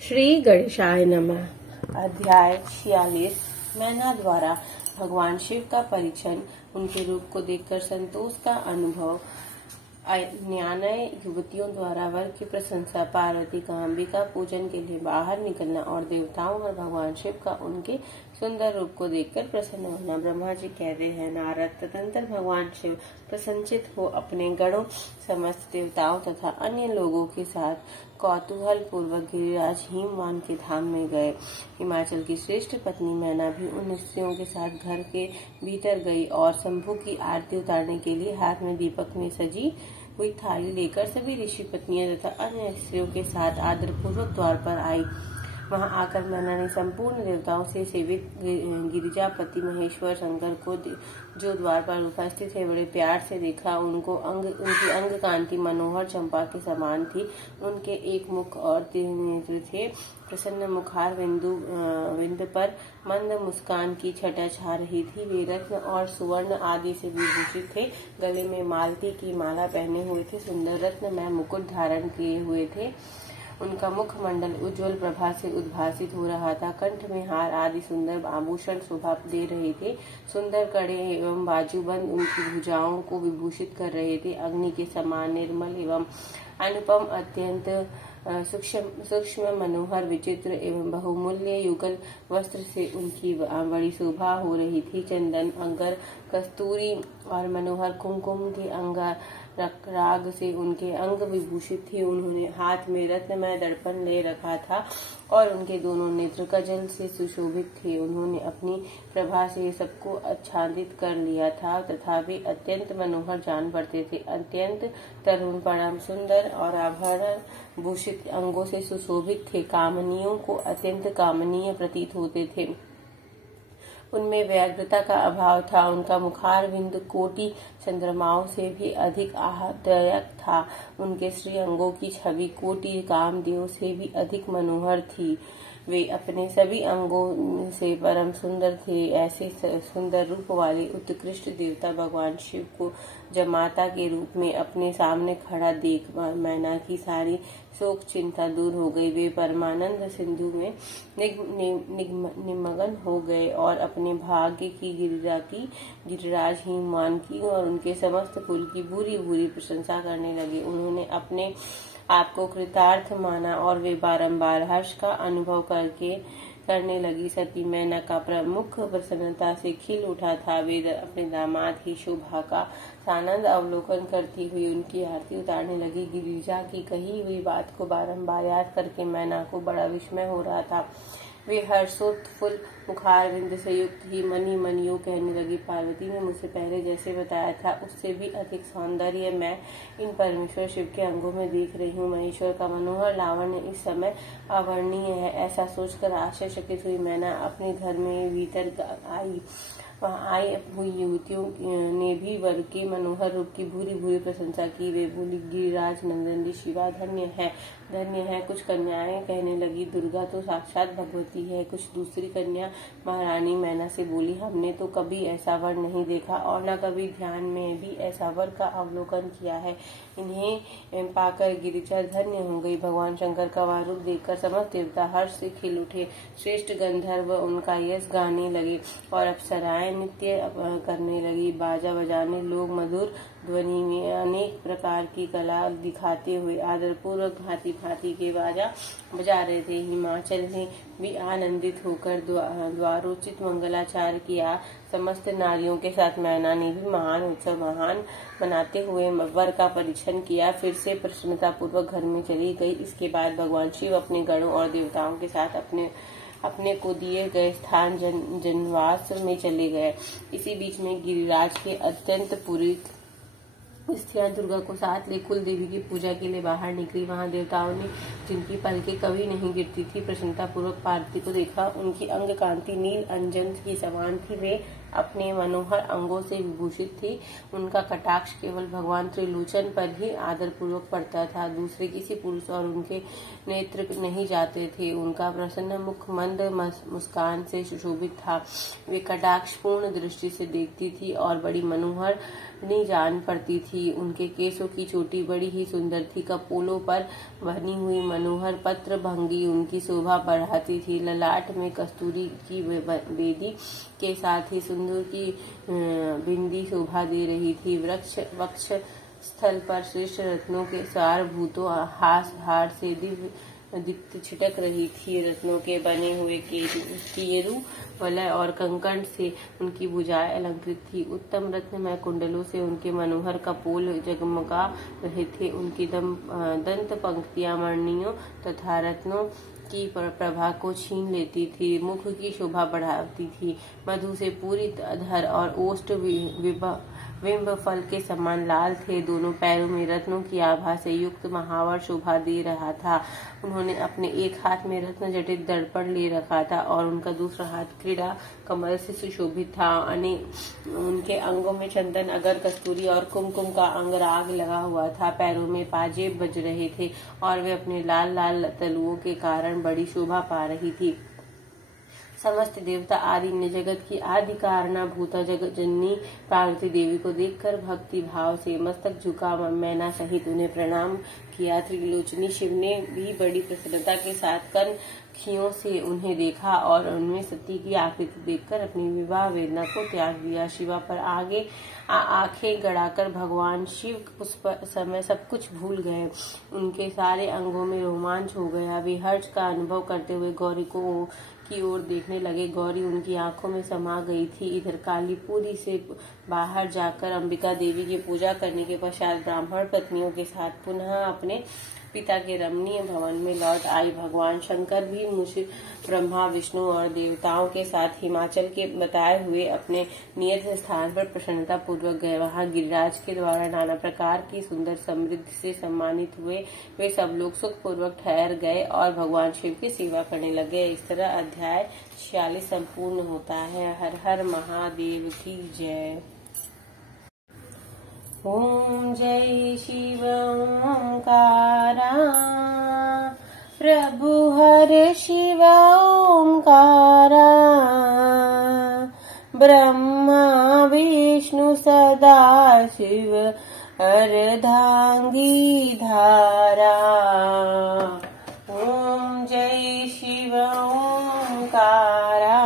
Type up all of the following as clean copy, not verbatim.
श्री गणेशाय नमः। अध्याय 46। मैना द्वारा भगवान शिव का परीक्षण, उनके रूप को देखकर संतोष का अनुभव, न्याय युवतियों द्वारा वर की प्रशंसा, पार्वती का अंबिका पूजन के लिए बाहर निकलना और देवताओं और भगवान शिव का उनके सुंदर रूप को देखकर प्रसन्न होना। ब्रह्मा जी कहते हैं, नारद तदंतर भगवान शिव प्रसन्नचित हो अपने गणों, समस्त देवताओं तथा अन्य लोगों के साथ कौतूहल पूर्वक गिरिराज हिमवान के धाम में गए। हिमाचल की श्रेष्ठ पत्नी मैना भी उन स्त्रियों के साथ घर के भीतर गई और शंभु की आरती उतारने के लिए हाथ में दीपक में सजी हुई थाली लेकर सभी ऋषि पत्नियों तथा अन्य स्त्रियों के साथ आदरपूर्वक द्वार पर आई। वहां आकर मैना ने संपूर्ण देवताओं से सेवित गिरिजापति महेश्वर शंकर को, जो द्वार पर उपस्थित थे, बड़े प्यार से देखा। उनकी अंग कांति मनोहर चंपा के समान थी। उनके एक मुख और 3 नेत्र थे। प्रसन्न मुखार बिंदु पर मंद मुस्कान की छटा छा रही थी। वे रत्न और सुवर्ण आदि से विभूषित थे। गले में मालती की माला पहने हुए थे। सुंदर रत्नमय मुकुट धारण किए हुए थे। उनका मुखमंडल उज्जवल प्रभा से उद्भासित हो रहा था। कंठ में हार आदि सुंदर आभूषण शोभा दे रहे थे। सुंदर कड़े एवं बाजूबंद उनकी भुजाओं को विभूषित कर रहे थे। अग्नि के समान निर्मल एवं अनुपम, अत्यंत सूक्ष्म मनोहर, विचित्र एवं बहुमूल्य युगल वस्त्र से उनकी बड़ी शोभा हो रही थी। चंदन, अंगर, कस्तूरी और मनोहर कुमकुम के राग से उनके अंग विभूषित थे। उन्होंने हाथ में रत्नमय दर्पण ले रखा था और उनके दोनों नेत्र कजल से सुशोभित थे। उन्होंने अपनी प्रभा से सबको आच्छादित कर लिया था तथा वे अत्यंत मनोहर जान पड़ते थे। अत्यंत तरुण, परम सुंदर और आभरण भूषित अंगों से सुशोभित थे। कामनियों को अत्यंत कामनीय प्रतीत होते थे। उनमें व्याघ्रता का अभाव था। उनका मुखार बिंदु कोटि चंद्रमाओं से भी अधिक आहतयक था। उनके श्री अंगों की छवि कोटि कामदेव से भी अधिक मनोहर थी। वे अपने सभी अंगों से परम सुंदर थे। ऐसे सुंदर रूप वाले उत्कृष्ट देवता भगवान शिव को जब माता के रूप में अपने सामने खड़ा देख मैना की सारी शोक चिंता दूर हो गई। वे परमानंद सिंधु में निमग्न हो गए और अपने भाग्य की गिरिराज हिमवान की और उनके समस्त कुल की भूरी भूरी प्रशंसा करने लगे। उन्होंने अपने आपको कृतार्थ माना और वे बारंबार हर्ष का अनुभव करने लगी। सती मैना का प्रमुख प्रसन्नता से खिल उठा था। वे अपने दामाद की शोभा का सानंद अवलोकन करती हुई उनकी आरती उतारने लगी। गिरिजा की कही हुई बात को बारंबार याद करके मैना को बड़ा विस्मय हो रहा था। वे हर्षोत्फुल्ल मुखार बिंद से युक्त ही मनियो कहने लगी, पार्वती ने मुझसे पहले जैसे बताया था उससे भी अधिक सौंदर्य मैं इन परमेश्वर शिव के अंगों में देख रही हूँ। महेश्वर का मनोहर लावण्य इस समय अवर्णनीय है। ऐसा सोचकर आश्चर्यचकित हुई मैना अपने घर में भीतर आई। वहां आई हुई युवतियों ने भी वर के मनोहर रूप की भूरी भूरी प्रशंसा की। वे बोली, गिरिराज नंदन शिवा धन्य है। कुछ कन्याएं कहने लगी, दुर्गा तो साक्षात भगवती है। कुछ दूसरी कन्या महारानी मैना से बोली, हमने तो कभी ऐसा वर नहीं देखा और न कभी ध्यान में भी ऐसा वर का अवलोकन किया है। इन्हें पाकर गिरिजा धन्य हो गई। भगवान शंकर का वह रूप देखकर समस्त देवता हर्ष से खिल उठे। श्रेष्ठ गंधर्व उनका यश गाने लगे और अप्सराएं नृत्य करने लगी। बाजा बजाने लोग मधुर ध्वनि में अनेक प्रकार की कला दिखाते हुए आदरपूर्वक भांति भांति के बाजा बजा रहे थे। हिमाचल ने भी आनंदित होकर द्वारोचित मंगलाचार किया। समस्त नारियों के साथ मैना ने भी महान उत्सव मनाते हुए वर का परीक्षण किया। फिर से प्रसन्नता पूर्वक घर में चली गई। इसके बाद भगवान शिव अपने गणों और देवताओं के साथ अपने को दिए गए स्थान जनवास में चले गए। इसी बीच में गिरिराज के अत्यंत पूरित स्त्रियां दुर्गा को साथ ले कुल देवी की पूजा के लिए बाहर निकली। वहां देवताओं ने, जिनकी पलकें कभी नहीं गिरती थी, प्रसन्नता पूर्वक पार्वती को देखा। उनकी अंग कांति नील अंजन की समान थी। वे अपने मनोहर अंगों से विभूषित थी। उनका कटाक्ष केवल भगवान त्रिलोचन पर ही आदर पूर्वक पड़ता था, दूसरे किसी पुरुष और उनके नेत्र नहीं जाते थे। उनका प्रसन्न मुख मंद मुस्कान से सुशोभित था। वे कटाक्ष पूर्ण दृष्टि से देखती थी और बड़ी मनोहर जान पड़ती थी। उनके केसों की चोटी बड़ी ही सुंदर थी। कपोलों पर बनी हुई मनोहर पत्र भंगी उनकी शोभा बढ़ाती थी। ललाट में कस्तूरी की बेदी के साथ ही सिंदूर की बिंदी शोभा दे रही थी। वक्ष स्थल पर श्रेष्ठ रत्नों के सारभूतों हार से दीप्त छिटक रही थी। रत्नों के बने हुए केरू वलय और कंकण से उनकी भुजाएं अलंकृत थी। उत्तम रत्नमय कुंडलों से उनके मनोहर कपोल जगमगा रहे थे। उनकी दंत पंक्तियां मणियों तथा रत्नों की प्रभा को छीन लेती थी, मुख की शोभा बढ़ाती थी। मधु से पूरित अधर और ओष्ठ बिंब फल के समान लाल थे। दोनों पैरों में रत्नों की आभा से युक्त महावर शोभा दे रहा था। उन्होंने अपने एक हाथ में रत्न जटित दर्पण ले रखा था और उनका दूसरा हाथ क्रीड़ा कमल से सुशोभित था। उनके अंगों में चंदन, अगर, कस्तूरी और कुमकुम का अंगराग लगा हुआ था। पैरों में पाजेब बज रहे थे और वे अपने लाल लाल तलुओं के कारण बड़ी शोभा पा रही थी। समस्त देवता आदि ने जगत की आदि कारणा भूता जगत जननी पार्वती देवी को देखकर भक्ति भाव से मस्तक झुका मैना सहित उन्हें प्रणाम किया। त्रिलोचनी शिव ने भी बड़ी प्रसन्नता के साथ कनखियों से उन्हें देखा और उनमें सती की आकृति देखकर अपनी विवाह वेदना को त्याग दिया। शिवा पर आगे आंखें गड़ाकर भगवान शिव उस समय सब कुछ भूल गए। उनके सारे अंगों में रोमांच हो गया। वे हर्ष का अनुभव करते हुए गौरी की ओर देखने लगे। गौरी उनकी आंखों में समा गई थी। इधर कालीपुरी से बाहर जाकर अंबिका देवी की पूजा करने के पश्चात ब्राह्मण पत्नियों के साथ पुनः अपने पिता के रमणीय भवन में लौट आई। भगवान शंकर भी मुझे ब्रह्मा विष्णु और देवताओं के साथ हिमाचल के बताए हुए अपने नियत स्थान पर प्रसन्नता पूर्वक गए। वहां गिरिराज के द्वारा नाना प्रकार की सुंदर समृद्धि से सम्मानित हुए। वे सब लोग सुख पूर्वक ठहर गए और भगवान शिव की सेवा करने लगे। इस तरह अध्याय 46 संपूर्ण होता है। हर हर महादेव की जय। ओम जय शिव ओंकारा, प्रभु हर शिव ओंकारा, ब्रह्मा विष्णु सदा शिव अर्धांगी धारा। ओम जय शिव ओंकारा,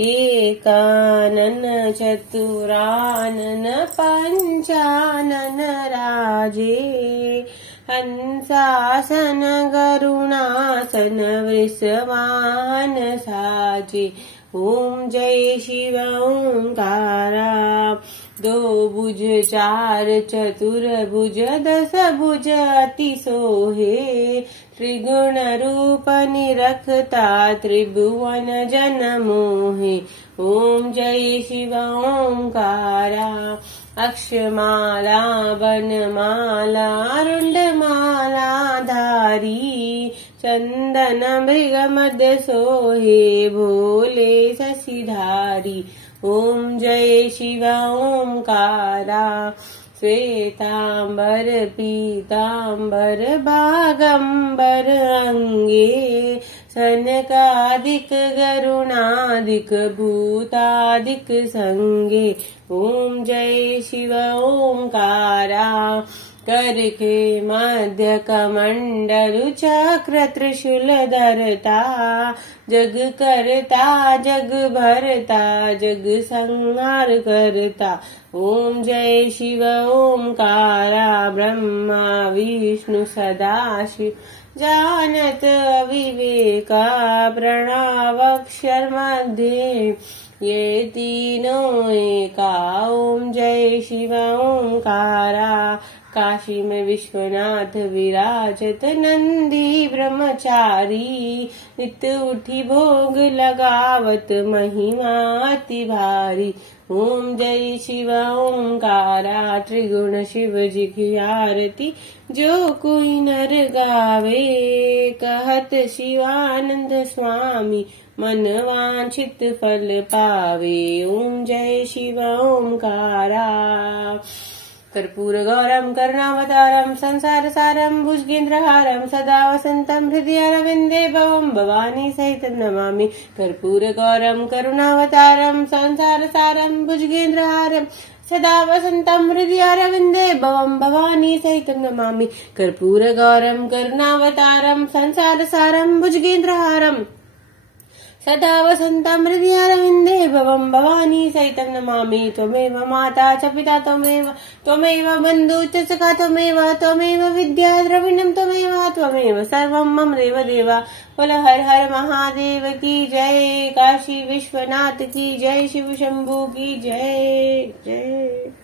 एकानन चतुरानन पंचानन राजे, हंसासन गरुणासन वृषवाहन साजे। ओम जय शिव ओंकारा, दो भुज चार चतुर भुज दस भुज अति सोहे, त्रिगुण रूप निरखता त्रिभुवन जन मोहे। ओम जय शिव ओंकारा, अक्षमाला वनमाला रुंडमाला धारी, चंदन मृग मद सोहे भोले शशिधारी। ओम जय शिव ओंकारा, श्वेतांबर पीतांबर बागंबर अंगे, सनकादिक गरुणादिक भूतादिक संगे। ओम जय शिव ओंकारा, कर के मध्य कमंडलु चक्र त्रिशूल धरता, जग करता जग भरता जग संहार करता। ओम जय शिव ओंकारा, ब्रह्मा विष्णु सदाशिव जानत अविवेका, प्रणवाक्षर मध्य ये तीनों एका। ओम जय शिव ओंकारा, काशी में विश्वनाथ विराजत नंदी ब्रह्मचारी, नित उठी भोग लगावत महिमा अति भारी। ओम जय शिव ओंकारा, त्रिगुण शिव जी की आरती जो कोई नर गावे। कहत शिवानंद स्वामी, मन वांछित फल पावे, ओम जय शिव ओंकारा। कर्पूर गौरम करुणावतारम संसार सारम भुजगेन्द्रहारम, सदा वसंतम हृदयारविंदे भवम भवानी सहितं नमामि। कर्पूर गौरम करुणावतारम संसार सारम भुजगेन्द्रहारम, सदा वसंतम हृदयारविंदे भवम भवानी सहितं नमामि। कर्पूर गौरम करुणावतारम संसार सारम भुजगेन्द्रहारम, सदा वसंतम हृदयारविंदे भवम भवानी सहितं नमामि। त्वमेव माता च पिता त्वमेव बन्धु च सखा त्वमेव विद्या द्रविणं त्वमेव सर्वं मम देव। बोल हर हर महादेव की जय, काशी विश्वनाथ की जय, शिव शंभू की जय जय।